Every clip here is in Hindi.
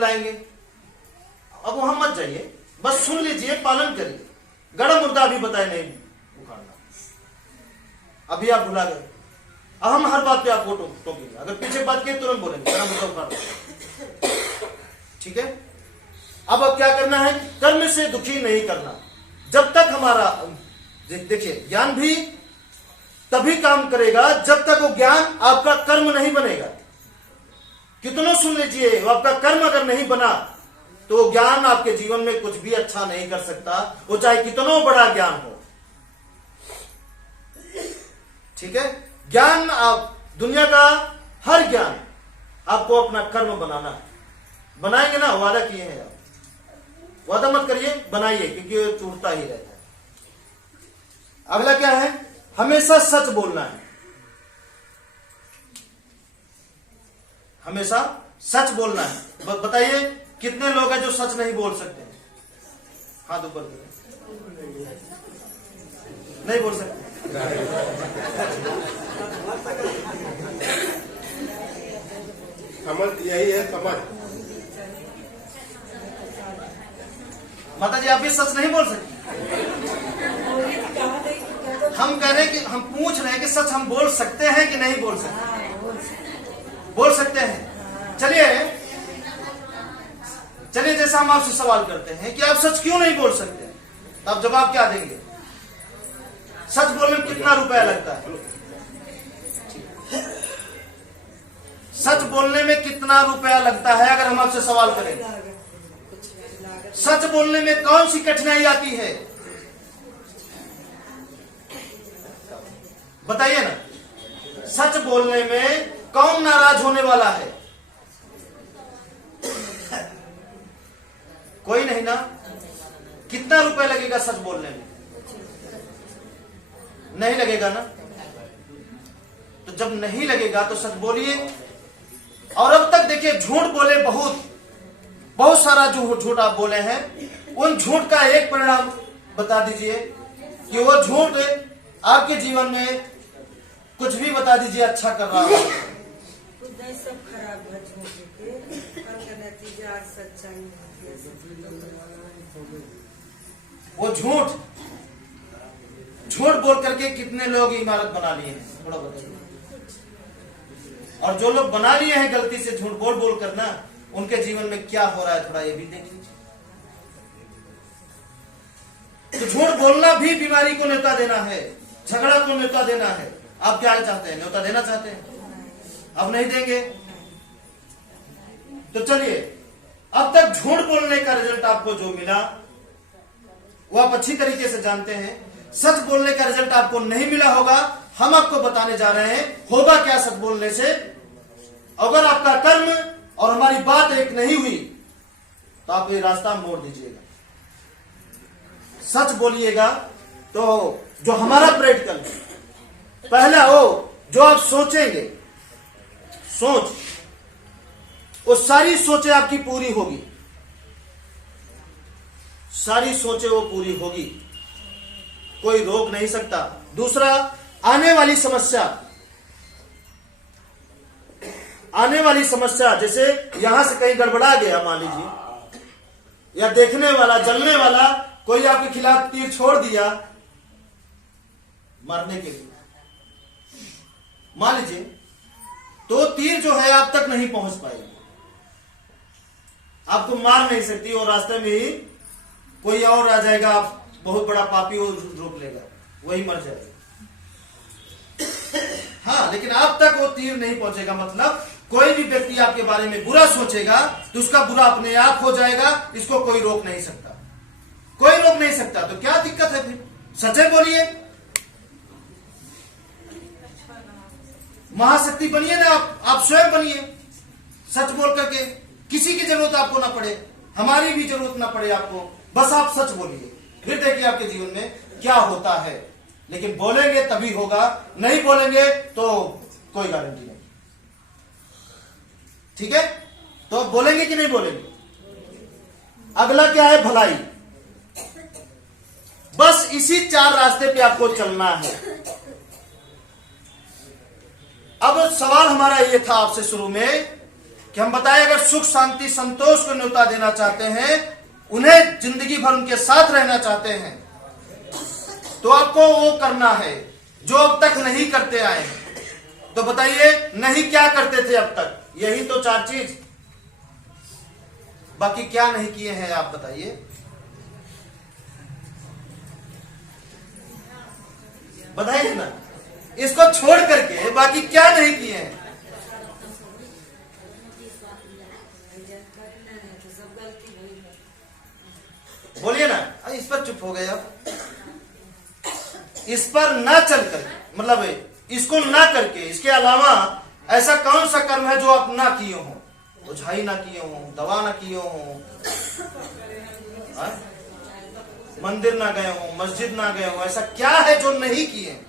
बुलाएंगे। अब वहां मत जाइए, बस सुन लीजिए, पालन करिए। गड़ा मुर्दा अभी बताए नहीं उखाड़ना, अभी आप भुला गए। अब हम हर बात पे आपको टोकेंगे, अगर पीछे बात किए तुरंत बोलेंगे गड़ा मुर्दा उखाड़। ठीक है। अब क्या करना है, कर्म से दुखी नहीं करना। जब तक हमारा, देखिए, ज्ञान भी तभी काम करेगा जब तक वो ज्ञान आपका कर्म नहीं बनेगा। कितनों सुन लीजिए, वो आपका कर्म अगर नहीं बना तो ज्ञान आपके जीवन में कुछ भी अच्छा नहीं कर सकता, वो चाहे कितनों बड़ा ज्ञान हो। ठीक है। ज्ञान, आप दुनिया का हर ज्ञान आपको अपना कर्म बनाना है। बनाएंगे ना, वादा किए हैं आप, वादा मत करिए, बनाइए, क्योंकि वो टूटता ही रहता है। अगला क्या है, हमेशा सच बोलना है। हमेशा सच बोलना है। बताइए कितने लोग हैं जो सच नहीं बोल सकते हैं? हाथ ऊपर करें। नहीं बोल सकते। समझ यही है, समझ। माता जी आप भी सच नहीं बोल सकते। हम कह रहे हैं कि हम पूछ रहे हैं कि सच हम बोल सकते हैं कि नहीं बोल सकते? बोल सकते हैं। चलिए चलिए, जैसा हम आपसे सवाल करते हैं कि आप सच क्यों नहीं बोल सकते, तो आप जवाब क्या देंगे? सच बोलने में कितना रुपया लगता है? सच बोलने में कितना रुपया लगता है, अगर हम आपसे सवाल करें? सच बोलने में कौन सी कठिनाई आती है, बताइए ना। सच बोलने में कौन नाराज होने वाला है? कोई नहीं ना। कितना रुपए लगेगा सच बोलने में? नहीं लगेगा ना। तो जब नहीं लगेगा तो सच बोलिए। और अब तक देखिए, झूठ बोले, बहुत सारा जो झूठ आप बोले हैं, उन झूठ का एक परिणाम बता दीजिए कि वो झूठ आपके जीवन में कुछ भी बता दीजिए अच्छा कर रहा हो। सब खराब है, झूठ के का नतीजा आज सच्चाई वो झूठ बोल करके कितने लोग इमारत बना लिए हैं, थोड़ा बताइए। और जो लोग बना लिए हैं गलती से झूठ बोल कर ना, उनके जीवन में क्या हो रहा है, थोड़ा ये भी देख लीजिए। तो झूठ बोलना भी बीमारी को न्योता देना है, झगड़ा को न्योता देना है। आप क्या चाहते हैं? न्योता देना चाहते हैं? अब नहीं देंगे। तो चलिए, अब तक झूठ बोलने का रिजल्ट आपको जो मिला वो आप अच्छी तरीके से जानते हैं। सच बोलने का रिजल्ट आपको नहीं मिला होगा। हम आपको बताने जा रहे हैं होगा क्या सच बोलने से। अगर आपका कर्म और हमारी बात एक नहीं हुई तो आप ये रास्ता मोड़ दीजिएगा। सच बोलिएगा तो जो हमारा प्रैक्टिकल पहला हो, जो आप सोचेंगे, वो सारी सोचें आपकी पूरी होगी, सारी सोचें वो पूरी होगी, कोई रोक नहीं सकता। दूसरा, आने वाली समस्या, जैसे यहां से कहीं गड़बड़ा गया मान लीजिए, या देखने वाला, जलने वाला कोई आपके खिलाफ तीर छोड़ दिया मारने के लिए, मान लीजिए, तो तीर जो है आप तक नहीं पहुंच पाएगी, आपको मार नहीं सकती, और रास्ते में ही कोई और आ जाएगा, आप बहुत बड़ा पापी वो रोक लेगा, वही मर जाएगा। हाँ, लेकिन आप तक वो तीर नहीं पहुंचेगा। मतलब कोई भी व्यक्ति आपके बारे में बुरा सोचेगा तो उसका बुरा अपने आप हो जाएगा, इसको कोई रोक नहीं सकता, कोई रोक नहीं सकता। तो क्या दिक्कत है फिर? सच्चे बोलिए, महाशक्ति बनिए ना, आप स्वयं बनिए, सच बोल करके। किसी की जरूरत आपको ना पड़े, हमारी भी जरूरत ना पड़े आपको, बस आप सच बोलिए, फिर देखिए आपके जीवन में क्या होता है। लेकिन बोलेंगे तभी होगा, नहीं बोलेंगे तो कोई गारंटी नहीं। ठीक है, तो बोलेंगे कि नहीं बोलेंगे? अगला क्या है? भलाई। बस इसी 4 रास्ते पे आपको चलना है। अब सवाल हमारा ये था आपसे शुरू में कि हम बताएं अगर सुख शांति संतोष को न्योता देना चाहते हैं, उन्हें जिंदगी भर उनके साथ रहना चाहते हैं, तो आपको वो करना है जो अब तक नहीं करते आए हैं। तो बताइए नहीं क्या करते थे अब तक? यही तो 4 चीज। बाकी क्या नहीं किए हैं आप बताइए? बताइए ना, इसको छोड़ करके बाकी क्या नहीं किए हैं? बोलिए ना। इस पर चुप हो गए आप। इस पर ना चल कर, मतलब इसको ना करके, इसके अलावा ऐसा कौन सा कर्म है जो आप ना किए हो? ओझाई ना किए हो, दवा ना किए हो, मंदिर ना गए हो, मस्जिद ना गए हो, ऐसा क्या है जो नहीं किए?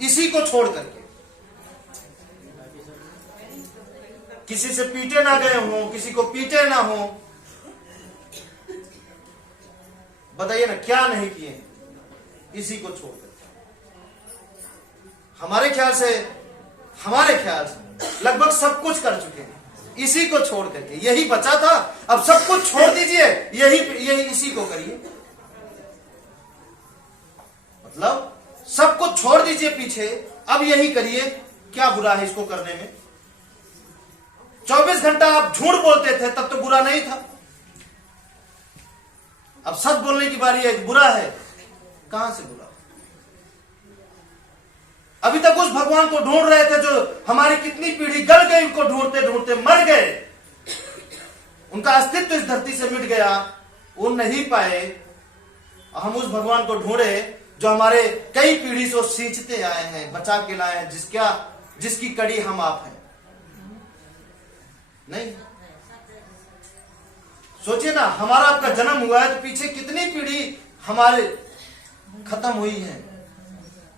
इसी को छोड़ करके किसी से पीटे ना गए हो, किसी को पीटे ना हो, बताइए ना क्या नहीं किए? इसी को छोड़ करके हमारे ख्याल से लगभग सब कुछ कर चुके हैं। इसी को छोड़ करके यही बचा था, अब सब कुछ छोड़ दीजिए, यही इसी को करिए। मतलब सब कुछ छोड़ दीजिए पीछे, अब यही करिए। क्या बुरा है इसको करने में? 24 घंटा आप झूठ बोलते थे तब तो बुरा नहीं था, अब सच बोलने की बारी है, बुरा है। कहां से बुरा? अभी तक उस भगवान को ढूंढ रहे थे जो हमारी कितनी पीढ़ी गल गई, उनको ढूंढते ढूंढते मर गए, उनका अस्तित्व इस धरती से मिट गया, वो नहीं पाए। हम उस भगवान को ढूंढे जो हमारे कई पीढ़ी से सींचते आए हैं, बचा के लाए हैं, जिसकी कड़ी हम आप हैं। नहीं सोचिए ना, हमारा आपका जन्म हुआ है तो पीछे कितनी पीढ़ी हमारे खत्म हुई है,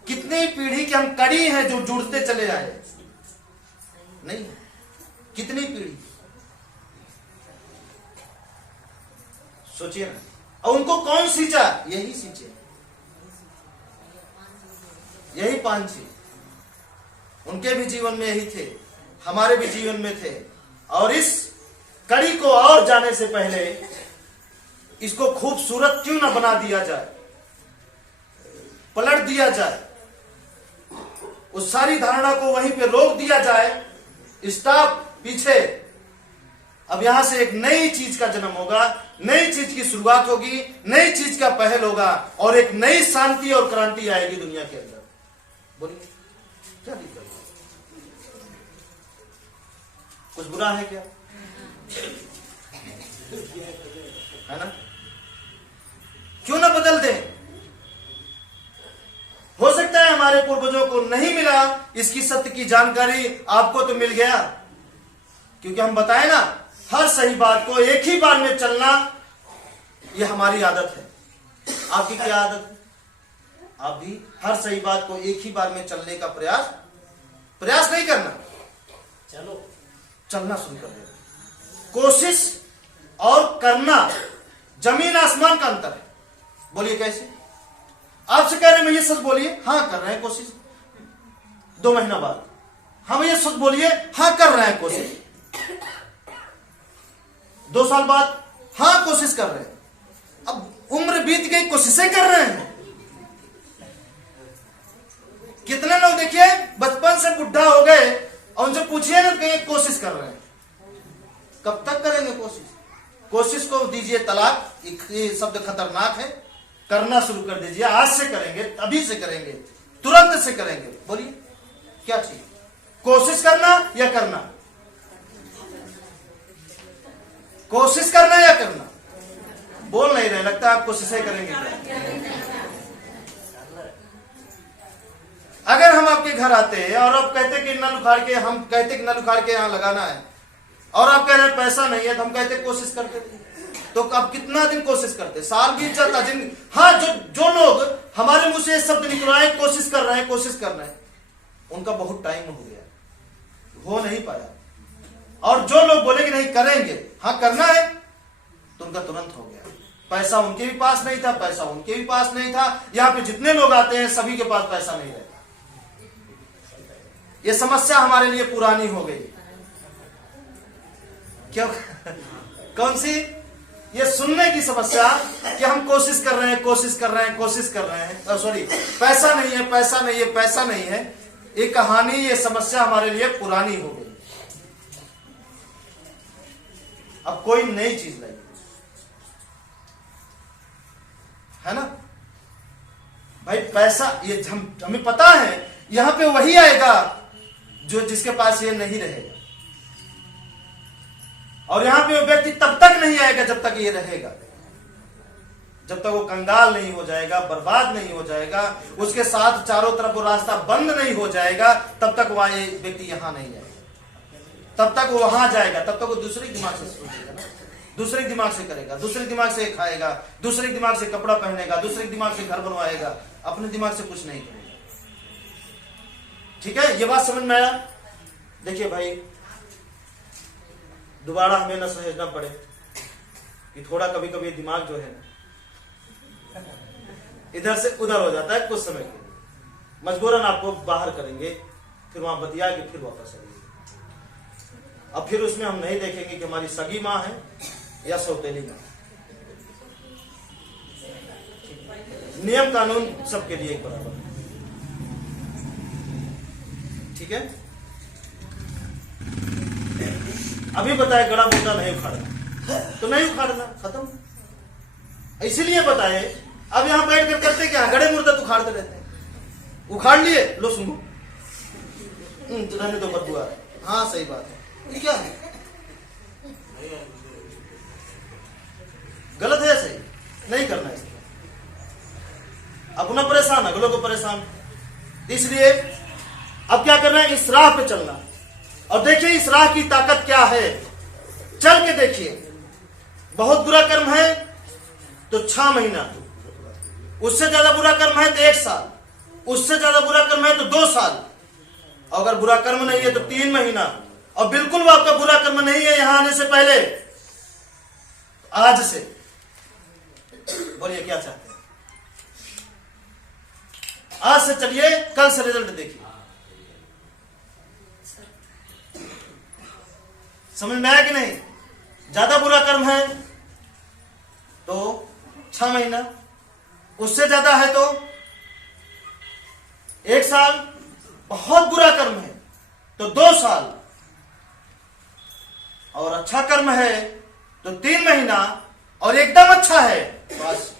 कितनी पीढ़ी की हम कड़ी हैं जो जुड़ते चले आए। नहीं, कितनी पीढ़ी सोचिए ना। और उनको कौन सींचा? यही सींचे, यही 5 चीज उनके भी जीवन में यही थे, हमारे भी जीवन में थे। और इस कड़ी को और जाने से पहले इसको खूबसूरत क्यों ना बना दिया जाए, पलट दिया जाए, उस सारी धारणा को वहीं पे रोक दिया जाए। स्टॉप, पीछे। अब यहां से एक नई चीज का जन्म होगा, नई चीज की शुरुआत होगी, नई चीज का पहल होगा और एक नई शांति और क्रांति आएगी दुनिया के अंदर। बोलिए क्या दिक्कत है? कुछ बुरा है क्या? है ना? क्यों ना बदल दें? हो सकता है हमारे पूर्वजों को नहीं मिला इसकी सत्य की जानकारी, आपको तो मिल गया, क्योंकि हम बताए ना, हर सही बात को एक ही बार में चलना ये हमारी आदत है। आपकी क्या आदत है? आप भी हर सही बात को एक ही बार में चलने का प्रयास नहीं करना, चलना शुरू कर देना। कोशिश और करना जमीन आसमान का अंतर है। बोलिए कैसे? आपसे कह रहे हैं भैया सच बोलिए, हाँ कर रहे हैं कोशिश। 2 महीना बाद हाँ भैया सच बोलिए, हाँ कर रहे हैं कोशिश। 2 साल बाद हाँ कोशिश कर रहे हैं। अब उम्र बीत गई, कोशिशें कर रहे हैं। कितने लोग देखिए बचपन से बुढ़ा हो गए और उनसे पूछिए ना, कहीं कोशिश कर रहे हैं। कब तक करेंगे कोशिश? कोशिश को दीजिए तलाक, ये शब्द खतरनाक है। करना शुरू कर दीजिए, आज से करेंगे, अभी से करेंगे, तुरंत से करेंगे। बोलिए क्या चाहिए? कोशिश करना या करना? कोशिश करना या करना? बोल नहीं रहे, लगता है आप कोशिशें करेंगे। अगर हम आपके घर आते हैं और आप कहते कि नल उखाड़ के, हम कहते कि नल उखाड़ के यहां लगाना है, और आप कह रहे हैं पैसा नहीं है, तो हम कहते कोशिश करते थे। तो अब कितना दिन कोशिश करते? साल बीत जाता। हाँ, जो लोग हमारे मुंह से शब्द निकलवाए कोशिश कर रहे हैं, उनका बहुत टाइम हो गया, हो नहीं पाया। और जो लोग बोले कि नहीं करेंगे, हाँ करना है, तो उनका तुरंत हो गया। पैसा उनके भी पास नहीं था, पैसा उनके भी पास नहीं था। यहाँ पे जितने लोग आते हैं सभी के पास पैसा नहीं रहता। ये समस्या हमारे लिए पुरानी हो गई। क्या? कौन सी? ये सुनने की समस्या कि हम कोशिश कर रहे हैं, कोशिश कर रहे हैं, कोशिश कर रहे हैं, सॉरी, पैसा नहीं है, पैसा नहीं है, पैसा नहीं है। ये कहानी, ये समस्या हमारे लिए पुरानी हो गई। अब कोई नई चीज लाई है ना भाई। पैसा, ये हमें पता है यहां पे वही आएगा जो जिसके पास ये नहीं रहेगा, और यहां पे वो व्यक्ति तब तक नहीं आएगा जब तक ये रहेगा, जब तक वो कंगाल नहीं हो जाएगा, बर्बाद नहीं हो जाएगा, उसके साथ चारों तरफ वो रास्ता बंद नहीं हो जाएगा, तब तक वह व्यक्ति यहां नहीं जाएगा। तब तक वो वहां जाएगा, तब तक वो दूसरे दिमाग से सोचेगा ना, दूसरे दिमाग से करेगा, दूसरे दिमाग से खाएगा, दूसरे दिमाग से कपड़ा पहनेगा, दूसरे दिमाग से घर बनवाएगा, अपने दिमाग से कुछ नहीं करेगा। ठीक है, ये बात समझ में आया? देखिए भाई, दोबारा हमें न समझना पड़े कि थोड़ा कभी कभी दिमाग जो है इधर से उधर हो जाता है कुछ समय के लिए। मजबूरन आपको बाहर करेंगे, फिर वहां बतिया के फिर वापस आएंगे। अब फिर उसमें हम नहीं देखेंगे कि हमारी सगी माँ है या सौतेली माँ। नियम कानून सबके लिए एक बराबर है। ठीक है, अभी बताए गड़ा मुर्दा नहीं उखाड़ना, तो नहीं उखाड़ना, खत्म। इसीलिए बताए। अब यहां बैठ कर करते क्या? गड़े मुर्दा तो उखाड़ते रहते हैं। उखाड़ लिए, लो सुनो, तो रहने दो, बदबू आ रहा है। हाँ सही बात है, ये क्या है? गलत है, सही नहीं करना है। अपना परेशान, अगलों को परेशान। इसलिए अब क्या करना है? इस राह पे चलना। और देखिए इस राह की ताकत क्या है, चल के देखिए। बहुत बुरा कर्म है तो 6 महीना, उससे ज्यादा बुरा कर्म है तो 1 साल, उससे ज्यादा बुरा कर्म है तो 2 साल, अगर बुरा कर्म नहीं है तो 3 महीना। और बिल्कुल वो आपका बुरा कर्म नहीं है यहां आने से पहले, आज से बोलिए क्या चाहते हैं? आज से चलिए, कल से रिजल्ट देखिए। समझ में आया कि नहीं? ज्यादा बुरा कर्म है तो 6 महीना, उससे ज्यादा है तो 1 साल, बहुत बुरा कर्म है तो 2 साल, और अच्छा कर्म है तो 3 महीना, और एकदम अच्छा है बस